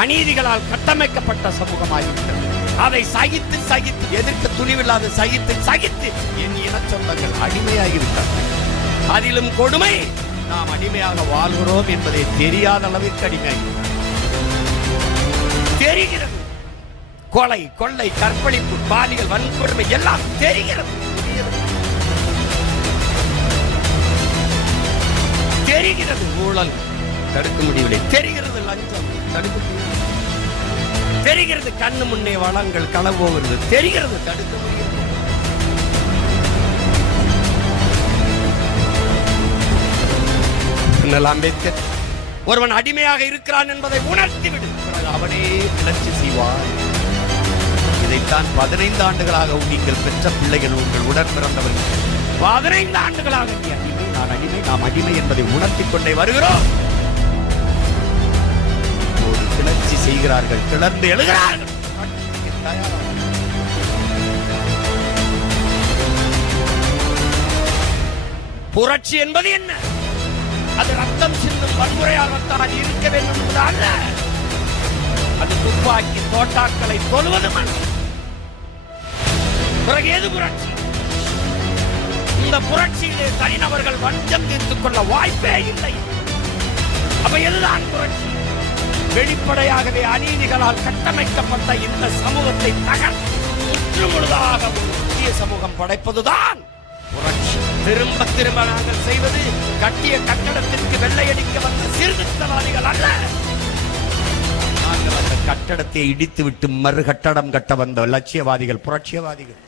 அநீதிகளால் கட்டமைக்கப்பட்ட சமூகமாகிவிட்டது. அதை சகித்து சகித்து எதிர்க்க துணிவில்லாத சகித்து என் இன சொந்தங்கள் அடிமையாகிவிட்டார்கள். அதிலும் கொடுமை, நாம் அடிமையாக வாழ்கிறோம் என்பதை தெரியாத அளவிற்கு அடிமையாகி தெரிகிறது. கொலை, கொள்ளை, கற்பழிப்பு, பாலியல் வன்கொடுமை எல்லாம் தெரிகிறது. தெரிகிறது ஊழல் தடுக்க முடியவில்லை, தெரிகிறது லஞ்சம் தடுக்க முடியவில்லை, தெரிகிறது கண்ணு முன்னே வளங்கள் களவு போகிறது, தெரிகிறது தடுக்க முடியவில்லை. அம்பேத்கர் ஒருவன் அடிமையாக இருக்கிறான் என்பதை உணர்த்திவிடு, அவனே கிளர்ச்சி செய்வான். இதைத்தான் 15 ஆண்டுகளாக நீங்கள் பெற்ற பிள்ளைகள், உங்கள் உடன் பிறந்தவர்கள் 15 ஆண்டுகளாக நீ அடிமை, நான் அடிமை, நாம் அடிமை என்பதை உணர்த்திக் கொண்டே வருகிறோம். ஒரு கிளர்ச்சி செய்கிறார்கள், கிளர்ந்து எழுகிறார்கள். புரட்சி என்பது என்ன? அது ரத்தம் சிந்தும் வன்முறையாகத்தான் இருக்க வேண்டும் என்பதால் அது துப்பாக்கி தோட்டாக்களை கொல்வதும் பிறகு எது புரட்சி? இந்த புரட்சியிலே தனிநபர்கள் வஞ்சம் தீர்த்துக் கொள்ள வாய்ப்பே இல்லை. அப்ப எதுதான் புரட்சி? வெளிப்படையாகவே அநீதிகளால் கட்டமைக்கப்பட்ட இந்த சமூகத்தை முற்று முழுதாக ஒரு புதிய சமூகம் படைப்பதுதான் புரட்சி. திரும்ப திரும்ப நாங்கள் செய்வது கட்டிய கட்டடத்திற்கு வெள்ளையடிக்க வந்த சீர்திருத்தவாதிகள் அல்ல. நாங்கள் அந்த கட்டடத்தை இடித்துவிட்டு மறு கட்டடம் கட்ட வந்த லட்சியவாதிகள், புரட்சியவாதிகள்.